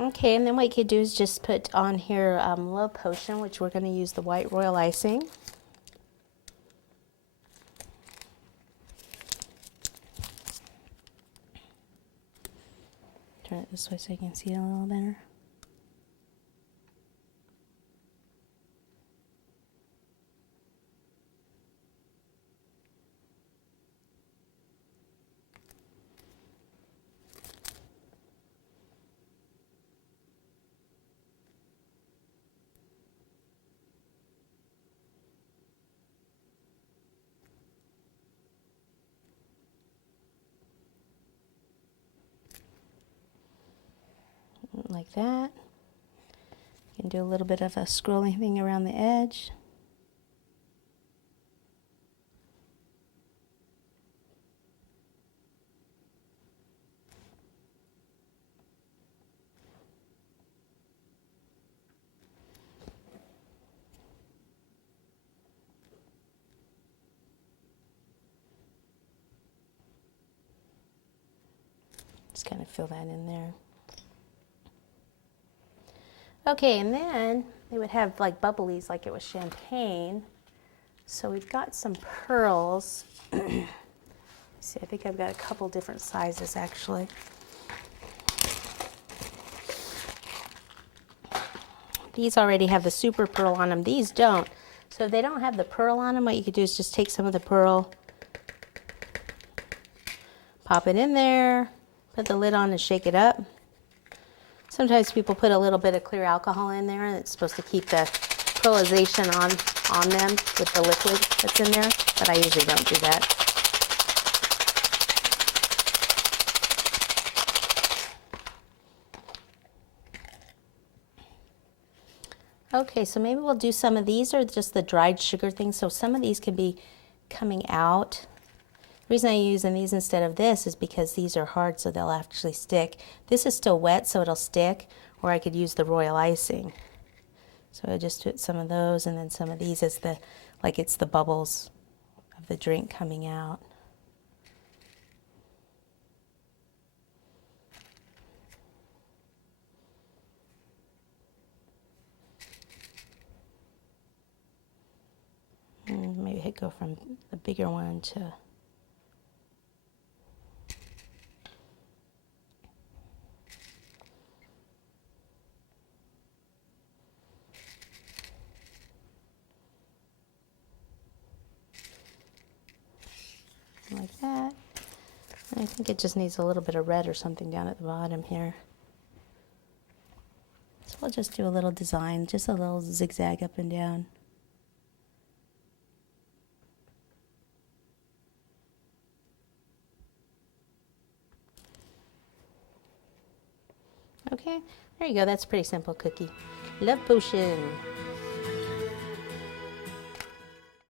Okay, and then what you could do is just put on here Love Potion, which we're going to use the white royal icing. Turn it this way so you can see it a little better. Like that. You can do a little bit of a scrolling thing around the edge. Just kind of fill that in there. Okay, and then they would have like bubblies like it was champagne. So we've got some pearls. See, I think I've got a couple different sizes actually. These already have the super pearl on them. These don't. So if they don't have the pearl on them, what you could do is just take some of the pearl, pop it in there, put the lid on and shake it up. Sometimes people put a little bit of clear alcohol in there, and it's supposed to keep the pearlization on them with the liquid that's in there, but I usually don't do that. Okay, so maybe we'll do some of these are just the dried sugar things, so some of these can be coming out. The reason I'm using these instead of this is because these are hard, so they'll actually stick. This is still wet, so it'll stick, or I could use the royal icing. So I just put some of those, and then some of these as the, like it's the bubbles of the drink coming out. And maybe I'd go from the bigger one to like that. And I think it just needs a little bit of red or something down at the bottom here. So we'll just do a little design, just a little zigzag up and down. Okay, there you go. That's a pretty simple cookie. Love Potion.